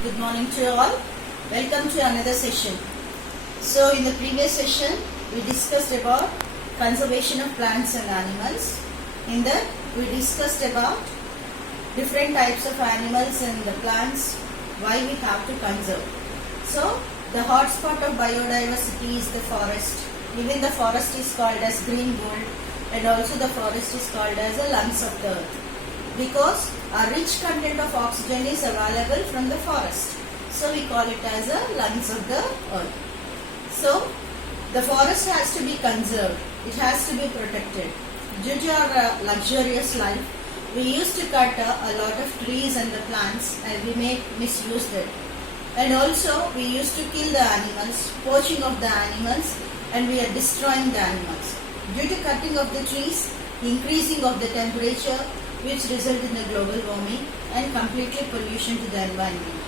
Good morning to you all. Welcome to another session. So in the previous session we discussed about conservation of plants and animals. In that we discussed about different types of animals and the plants, why we have to conserve. So the hotspot of biodiversity is the forest. Even the forest is called as green gold, and also the forest is called as the lungs of the earth, because a rich content of oxygen is available from the forest. So we call it as a lungs of the earth. So the forest has to be conserved. It has to be protected. Due to our luxurious life, we used to cut a lot of trees and the plants, and we may misuse them. And also we used to kill the animals, poaching of the animals, and we are destroying the animals. Due to cutting of the trees, increasing of the temperature, which result in the global warming and completely pollution to the environment.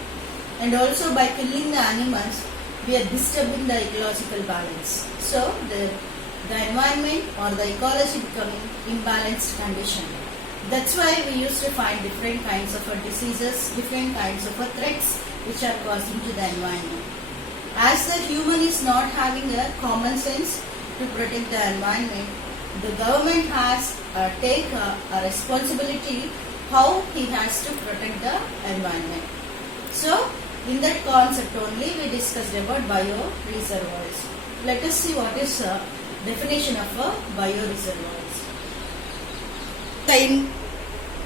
And also by killing the animals, we are disturbing the ecological balance. So the environment or the ecology becoming imbalanced condition. That's why we used to find different kinds of diseases, different kinds of threats which are causing to the environment. As the human is not having a common sense to protect the environment, the government has take a responsibility how he has to protect the environment. So in that concept only we discussed about bioreservoirs. Let us see what is definition of bioreservoirs.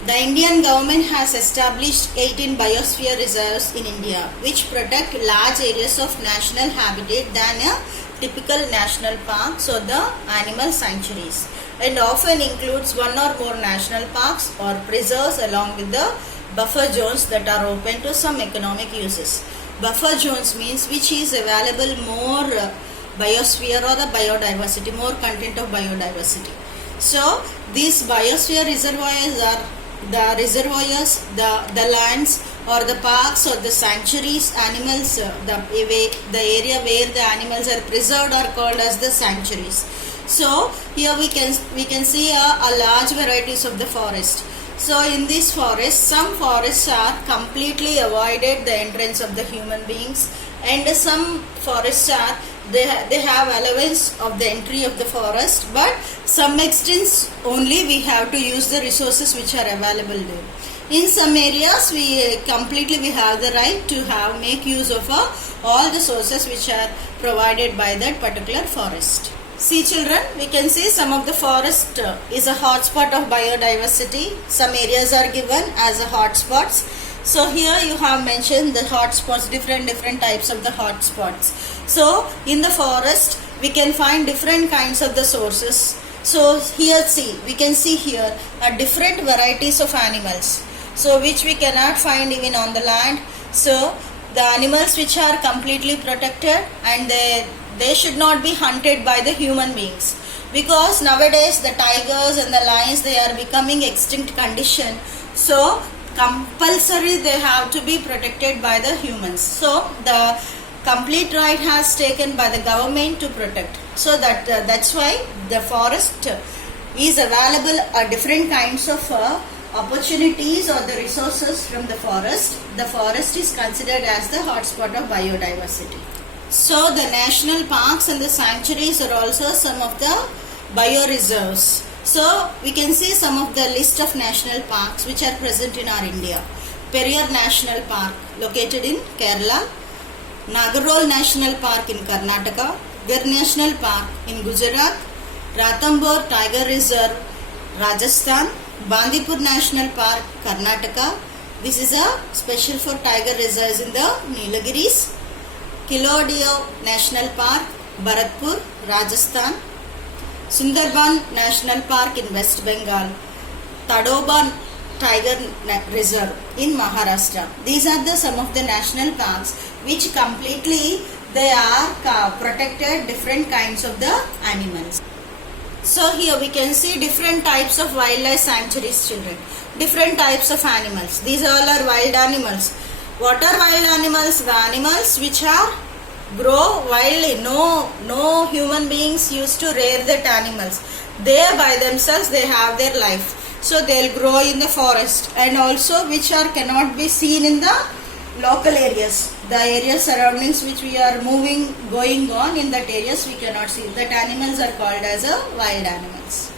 The Indian government has established 18 biosphere reserves in India, which protect large areas of national habitat than a typical national parks or the animal sanctuaries, and often includes one or more national parks or preserves along with the buffer zones that are open to some economic uses. Buffer zones means which is available more biosphere or the biodiversity, more content of biodiversity. So these biosphere reservoirs are the reservoirs, the lands or the parks or the sanctuaries, animals, the area where the animals are preserved are called as the sanctuaries. So here we can see a large varieties of the forest. So in this forest, some forests are completely avoided the entrance of the human beings, and some forests are they have allowance of the entry of the forest, but some extents only we have to use the resources which are available there. In some areas we have the right to make use of all the sources which are provided by that particular forest. See children, we can see some of the forest is a hotspot of biodiversity. Some areas are given as a hotspots. So here you have mentioned the hotspots, different types of the hotspots. So in the forest we can find different kinds of the sources. So here see, we can see here different varieties of animals, so which we cannot find even on the land. So the animals which are completely protected, and they should not be hunted by the human beings, because nowadays the tigers and the lions, they are becoming extinct condition. So compulsory they have to be protected by the humans. So the complete right has taken by the government to protect. So that's why the forest is available different kinds of opportunities or the resources from the forest. The forest is considered as the hotspot of biodiversity. So the national parks and the sanctuaries are also some of the bioreserves. So we can see some of the list of national parks which are present in our India. Periyar National Park located in Kerala, Nagarhole National Park in Karnataka, Gir National Park in Gujarat, Ranthambore Tiger Reserve, Rajasthan, Bandipur National Park, Karnataka. This is a special for tiger reserves in the Nilgiris. Kilauea National Park, Bharatpur, Rajasthan. Sundarban National Park in West Bengal. Tadoba Tiger Reserve in Maharashtra. These are some of the national parks which completely they are protected different kinds of the animals. So here we can see different types of wildlife sanctuaries children. Different types of animals. These all are wild animals. What are wild animals? The animals which are grow wildly. No human beings used to rear that animals. They by themselves they have their life. So they'll grow in the forest, and also which are cannot be seen in the local areas, the areas surroundings which we are moving, going on, in that areas we cannot see. That animals are called as a wild animals.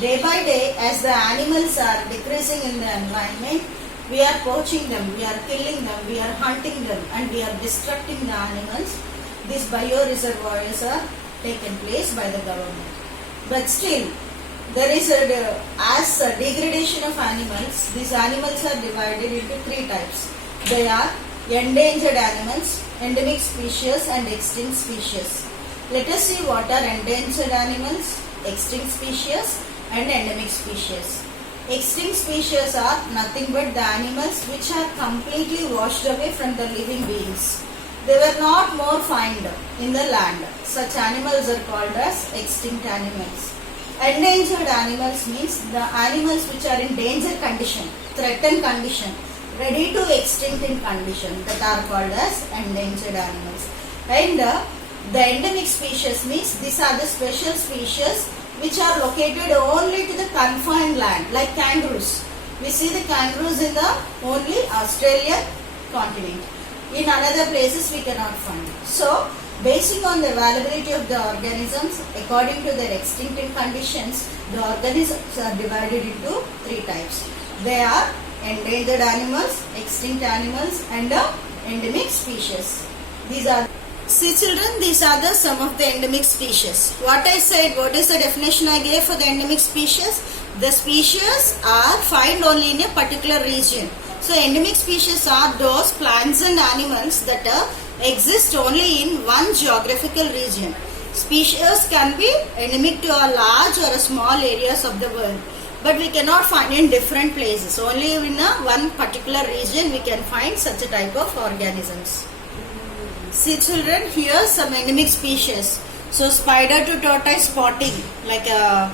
Day by day, as the animals are decreasing in the environment, we are poaching them, we are killing them, we are hunting them, and we are destructing the animals. These bioreservoirs are taken place by the government. But still, there is as a degradation of animals, these animals are divided into three types. They are endangered animals, endemic species, and extinct species. Let us see what are endangered animals, extinct species, and endemic species. Extinct species are nothing but the animals which are completely washed away from the living beings. They were not more found in the land. Such animals are called as extinct animals. Endangered animals means the animals which are in danger condition, threatened condition, ready to extinct in condition, that are called as endangered animals. And the endemic species means these are the special species which are located only to the confined land, like kangaroos. We see the kangaroos in the only Australian continent. In other places we cannot find. So, basing on the availability of the organisms, according to their extinctive conditions, the organisms are divided into three types. They are endangered animals, extinct animals, and endemic species. These are, see children, these are the some of the endemic species. What I said, what is the definition I gave for the endemic species? The species are found only in a particular region. So endemic species are those plants and animals that exist only in one geographical region. Species can be endemic to a large or a small areas of the world, but we cannot find in different places. Only in one particular region we can find such a type of organisms. See children, here some endemic species. So spider to tortoise spotting, like a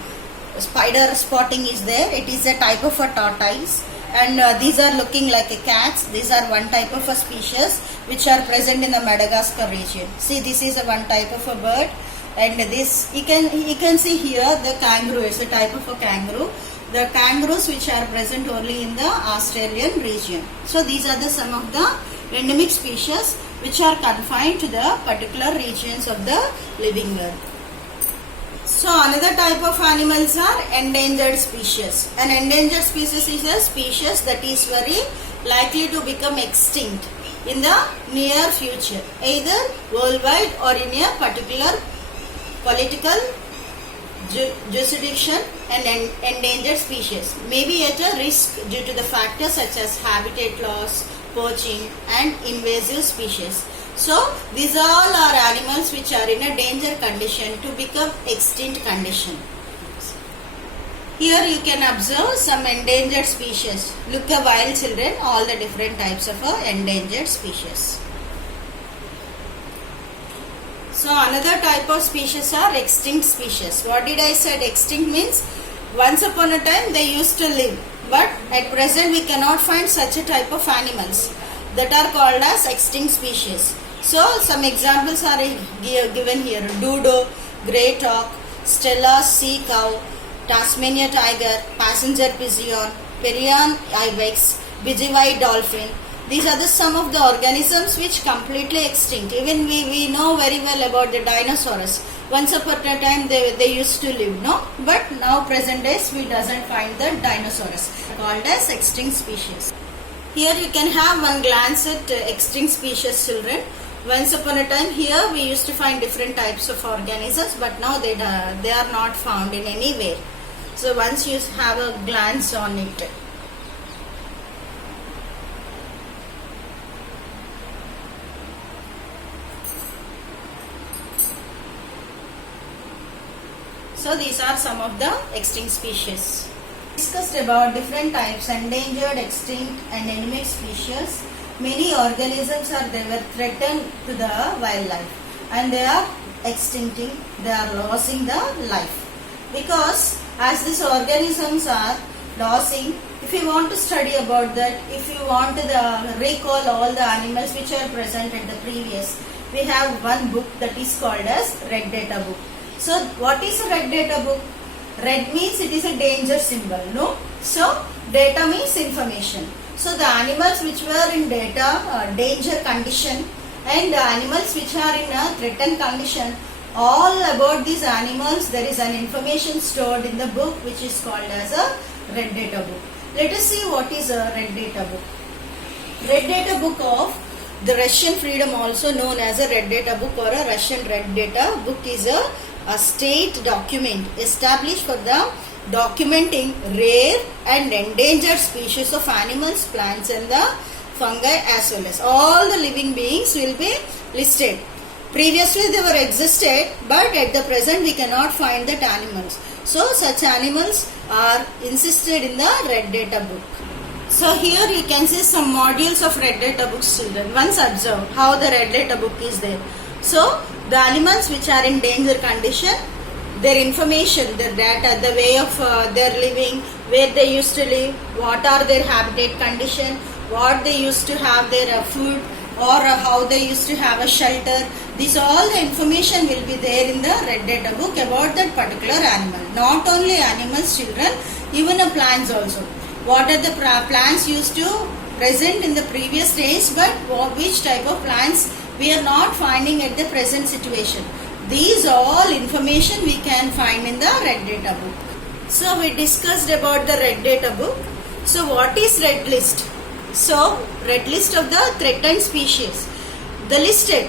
spider spotting is there. It is a type of a tortoise. And these are looking like a cats. These are one type of a species which are present in the Madagascar region. See, this is a one type of a bird, and this you can see here the kangaroo is a type of a kangaroo. The kangaroos which are present only in the Australian region. So these are the some of the endemic species which are confined to the particular regions of the living world. So another type of animals are endangered species. An endangered species is a species that is very likely to become extinct in the near future, either worldwide or in a particular political jurisdiction. And endangered species may be at a risk due to the factors such as habitat loss, poaching, and invasive species. So these all are animals which are in a danger condition to become extinct condition. Here you can observe some endangered species. Look a while children, all the different types of endangered species. So another type of species are extinct species. What did I say? Extinct means once upon a time they used to live, but at present we cannot find such a type of animals that are called as extinct species. So some examples are given here. Dodo, grey auk, Stella's sea cow, Tasmania tiger, passenger pigeon, Parian ibex, Bijivai dolphin. These are the some of the organisms which completely extinct. Even we know very well about the dinosaurs. Once upon a time they used to live, no? But now present days we doesn't find the dinosaurs, called as extinct species. Here you can have one glance at extinct species children. Once upon a time here we used to find different types of organisms, but now they are not found in anywhere. So once you have a glance on it. So these are some of the extinct species. Discussed about different types, endangered, extinct and endemic species. Many organisms they were threatened to the wildlife and they are extincting, they are losing the life. Because as these organisms are losing, if you want to study about that, if you want to recall all the animals which are present at the previous, we have one book that is called as Red Data book. So what is a Red Data book? Red means it is a danger symbol, no? So data means information. So the animals which were in danger condition and the animals which are in a threatened condition, all about these animals there is an information stored in the book which is called as a red data book. Let us see what is a red data book. Red data book of the Russian freedom, also known as a red data book or a Russian red data book, is a state document established for the documenting rare and endangered species of animals, plants and the fungi, as well as all the living beings will be listed. Previously they were existed, but at the present we cannot find that animals. So such animals are insisted in the red data book. So here you can see some modules of red data books, children. Once observe how the red data book is there. So the animals which are in danger condition, their information, their data, the way of their living, where they used to live, what are their habitat condition, what they used to have their food, or how they used to have a shelter. This all the information will be there in the red data book about that particular animal. Not only animals, children, even the plants also. What are the plants used to present in the previous days, but which type of plants we are not finding at the present situation. These all information we can find in the red data book. So we discussed about the red data book. So what is red list? So red list of the threatened species. The listed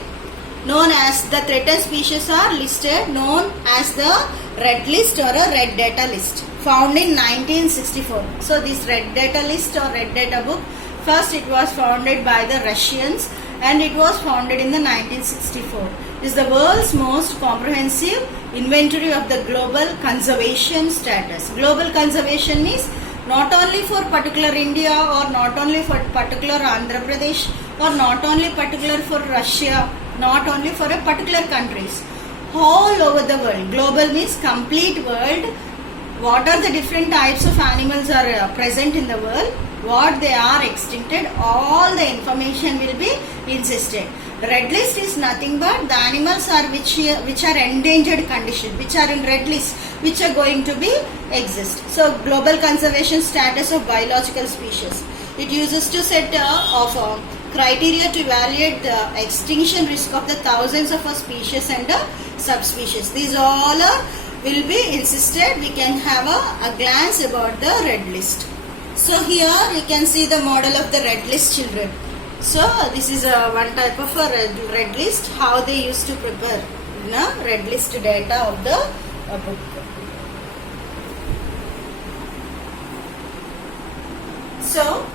known as the threatened species are listed known as the red list or a red data list, found in 1964. So this red data list or red data book, first it was founded by the Russians and it was founded in the 1964. It is the world's most comprehensive inventory of the global conservation status. Global conservation means not only for particular India or not only for particular Andhra Pradesh or not only particular for Russia, not only for a particular countries, all over the world. Global means complete world. What are the different types of animals are present in the world, what they are extincted, all the information will be insisted. Red list is nothing but the animals are which are endangered condition, which are in red list, which are going to be exist. So global conservation status of biological species. It uses to set criteria to evaluate the extinction risk of the thousands of species and subspecies. These all will be insisted. We can have a glance about the red list. So here you can see the model of the red list, children. So this is one type of a red list, how they used to prepare red list data of the book. So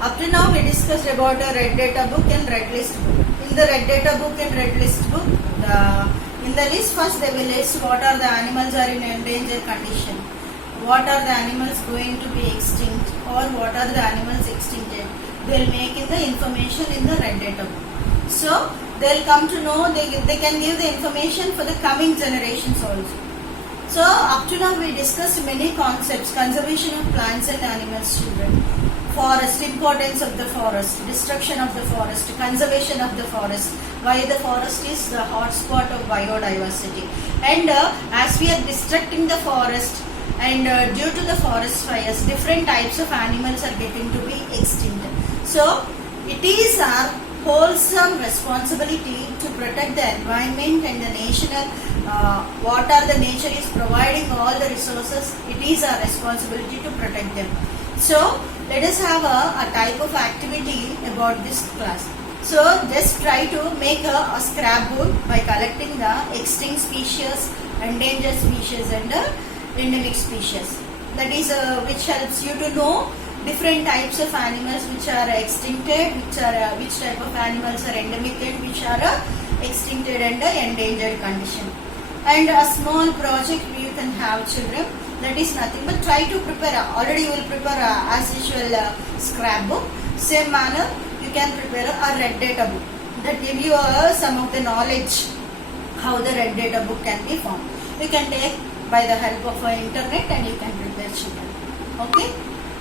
up to now we discussed about a red data book and red list book. In the red data book and red list book, in the list first they will list what are the animals are in endangered condition, what are the animals going to be extinct, or what are the animals extincted. They will make in the information in the red data book. So they will come to know, they can give the information for the coming generations also. So up to now we discussed many concepts: conservation of plants and animals, children, forest, importance of the forest, destruction of the forest, conservation of the forest, why the forest is the hotspot of biodiversity, and as we are destructing the forest and due to the forest fires, different types of animals are getting to be extinct. So it is our wholesome responsibility to protect the environment and the national what are the nature is providing all the resources. It is our responsibility to protect them. So let us have a type of activity about this class. So just try to make a scrapbook by collecting the extinct species, endangered species and endemic species. That is which helps you to know different types of animals which are extincted, which type of animals are endemic and which are extincted and endangered condition. And a small project you can have, children. That is nothing but try to prepare. Already you will prepare as usual scrapbook. Same manner you can prepare a red data book that give you some of the knowledge how the red data book can be formed. You can take by the help of internet and you can prepare, children. Okay.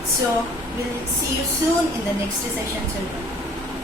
So we'll see you soon in the next session, children.